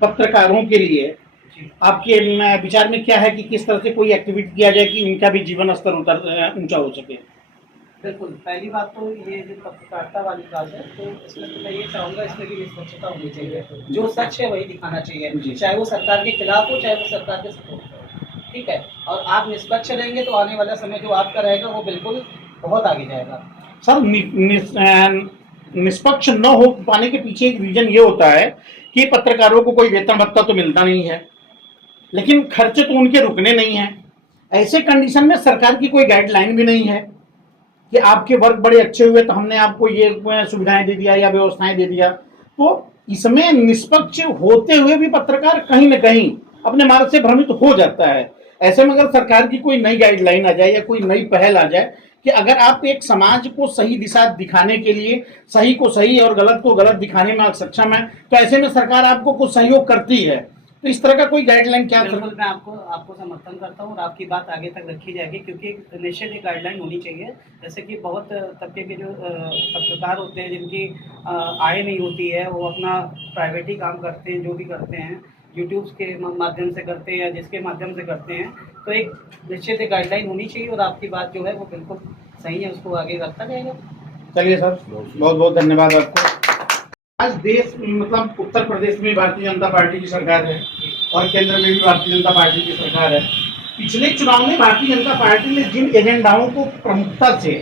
पत्रकारों के लिए आपके विचार में क्या है कि किस तरह से कोई एक्टिविटी किया जाए कि उनका भी जीवन स्तर ऊंचा हो सके? बिल्कुल, पहली बात तो ये जो पत्रकारिता वाली बात है, तो इसमें तो मैं ये चाहूँगा इसमें भी निष्पक्षता होनी चाहिए। जो सच है वही दिखाना चाहिए, चाहे वो सरकार के खिलाफ हो, चाहे वो सरकार के सपोर्ट हो, ठीक है? और आप निष्पक्ष रहेंगे तो आने वाला समय जो आपका रहेगा वो बिल्कुल बहुत आगे जाएगा। सर, निष्पक्ष न हो पाने के पीछे एक रीजन ये होता है कि पत्रकारों को कोई वेतन भत्ता तो मिलता नहीं है, लेकिन खर्चे तो उनके रुकने नहीं है। ऐसे कंडीशन में सरकार की कोई गाइडलाइन भी नहीं है कि आपके वर्क बड़े अच्छे हुए तो हमने आपको ये सुविधाएं दे दिया या व्यवस्थाएं दे दिया। तो इसमें निष्पक्ष होते हुए भी पत्रकार कहीं ना कहीं अपने मार्ग से भ्रमित हो जाता है। ऐसे में अगर सरकार की कोई नई गाइडलाइन आ जाए या कोई नई पहल आ जाए कि अगर आप एक समाज को सही दिशा दिखाने के लिए सही को सही और गलत को गलत दिखाने में सक्षम है, तो ऐसे में सरकार आपको कुछ सहयोग करती है। तो इस तरह का कोई गाइडलाइन क्या? बिल्कुल, मैं आपको समर्थन करता हूँ और आपकी बात आगे तक रखी जाएगी, क्योंकि निश्चित एक गाइडलाइन होनी चाहिए। जैसे कि बहुत तबके के जो पत्रकार होते हैं जिनकी आय नहीं होती है, वो अपना प्राइवेट ही काम करते हैं, जो भी करते हैं यूट्यूब के माध्यम से करते हैं या जिसके माध्यम से करते हैं, तो एक निश्चित एक गाइडलाइन होनी चाहिए और आपकी बात जो है वो बिल्कुल सही है, उसको आगे रखा जाएगा। चलिए सर, बहुत बहुत धन्यवाद आपको। आज देश मतलब उत्तर प्रदेश में भारतीय जनता पार्टी की सरकार है और केंद्र में भी भारतीय जनता पार्टी की सरकार है। पिछले चुनाव में भारतीय जनता पार्टी ने जिन एजेंडाओं को प्रमुखता से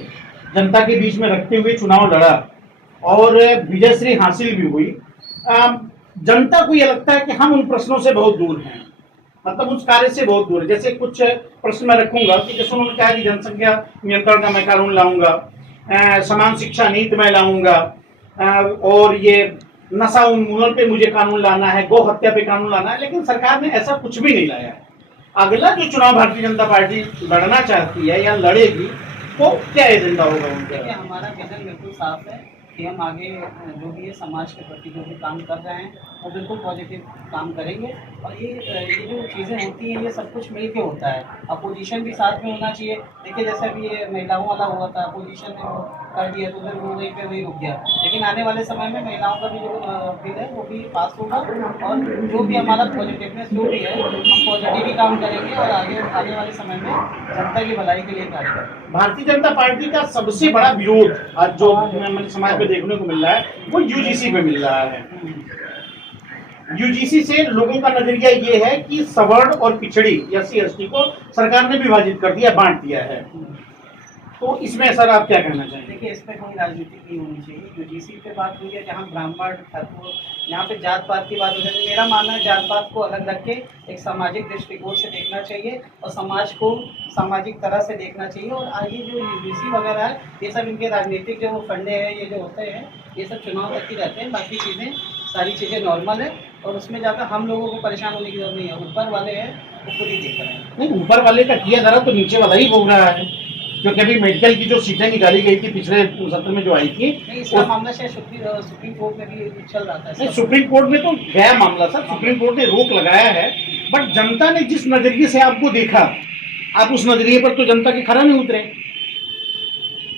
जनता के बीच में रखते हुए चुनाव लड़ा और विजयश्री हासिल भी हुई, जनता को यह लगता है कि हम उन प्रश्नों से बहुत दूर हैं, मतलब उस कार्य से बहुत दूर है। जैसे कुछ प्रश्न मैं रखूंगा कि जैसे उन्होंने कहा कि जनसंख्या नियंत्रण का मैं कानून लाऊंगा, समान शिक्षा नीति में लाऊंगा, और ये नशा उन्मूलन पे मुझे कानून लाना है, गौ हत्या पे कानून लाना है, लेकिन सरकार ने ऐसा कुछ भी नहीं लाया है। अगला जो चुनाव भारतीय जनता पार्टी लड़ना चाहती है या लड़ेगी, वो क्या एजेंडा होगा उनका? हमारा विजन बिल्कुल साफ है कि हम आगे जो भी है समाज के प्रति जो भी काम कर रहे हैं वो बिल्कुल पॉजिटिव काम करेंगे। और ये जो चीज़ें होती हैं ये सब कुछ मिल के होता है, अपोजिशन भी साथ में होना चाहिए। देखिए जैसे अभी ये महिलाओं वाला हुआ था, अपोजिशन ने वो कर दिया तो फिर वो वहीं पे वही रुक गया, लेकिन आने वाले समय में महिलाओं का भी जो बिल है वो भी पास होगा और जो भी हमारा पॉजिटिवनेस जो भी है हम पॉजिटिव ही काम करेंगे और आने वाले समय में जनता की भलाई के लिए कार्य करेंगे। भारतीय जनता पार्टी का सबसे बड़ा विरोध आज जो समाज में देखने को मिल रहा है वो यूजीसी पे मिल रहा है। यूजीसी से लोगों का नजरिया ये है कि सवर्ण और पिछड़ी एससी एसटी को सरकार ने विभाजित कर दिया, बांट दिया है। तो इसमें सर आप क्या कहना चाहेंगे? देखिए इस पर कोई राजनीति नहीं होनी चाहिए। यूजीसी पे बात हुई है जहाँ ब्राह्मण ठाकुर, यहाँ पे जात पात की बात हो जाती है। मेरा मानना है जात पात को अलग रख के एक सामाजिक दृष्टिकोण से देखना चाहिए और समाज को सामाजिक तरह से देखना चाहिए। और आगे जो यूजीसी वगैरह है ये सब इनके राजनीतिक जो फंडे हैं, ये जो होते हैं ये सब चुनाव तक ही रहते हैं, बाकी चीज़ें सारी चीज़ें नॉर्मल है और उसमें ज़्यादा हम लोगों को परेशान होने की जरूरत नहीं है। ऊपर वाले हैं वो खुद ही देख रहे हैं। नहीं, ऊपर वाले का किया जा रहा तो नीचे वाला ही बोल रहा है, क्योंकि अभी मेडिकल की जो सीटें निकाली गई थी पिछले सत्र में जो आई थी, नहीं इसका मामला शायद सुप्रीम कोर्ट में भी चल रहा था। नहीं, सुप्रीम कोर्ट में तो गया मामला सर, सुप्रीम कोर्ट ने रोक लगाया है, बट जनता ने जिस नजरिए से आपको देखा, आप उस नजरिए पर तो जनता के खरा नहीं उतरे।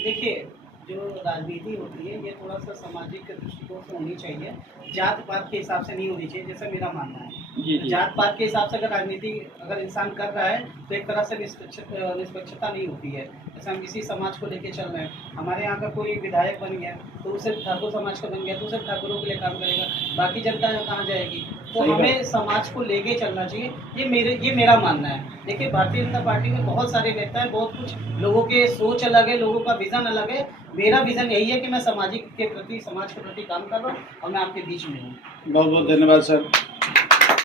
देखिए जो राजनीति होती है ये थोड़ा सा सामाजिक दृष्टिकोण से होनी चाहिए, जात पात के हिसाब से नहीं होनी चाहिए, जैसा मेरा मानना है। जात पात के हिसाब से अगर राजनीति अगर इंसान कर रहा है तो एक तरह से निष्पक्षता नहीं होती है। जैसे हम किसी समाज को लेके चल रहे हैं, हमारे यहाँ का कोई विधायक बन गया तो उसे ठाकुर समाज का बन गया तो उसे ठाकुरों के लिए काम करेगा, बाकी जनता कहाँ जाएगी? तो हमें समाज को लेके चलना चाहिए, ये मेरा मानना है। देखिए भारतीय जनता पार्टी में बहुत सारे नेता हैं, बहुत कुछ लोगों के सोच अलग है, लोगों का विजन अलग है। मेरा विजन यही है कि मैं समाज के प्रति काम कर रहा हूँ और मैं आपके बीच में हूँ। बहुत बहुत धन्यवाद सर।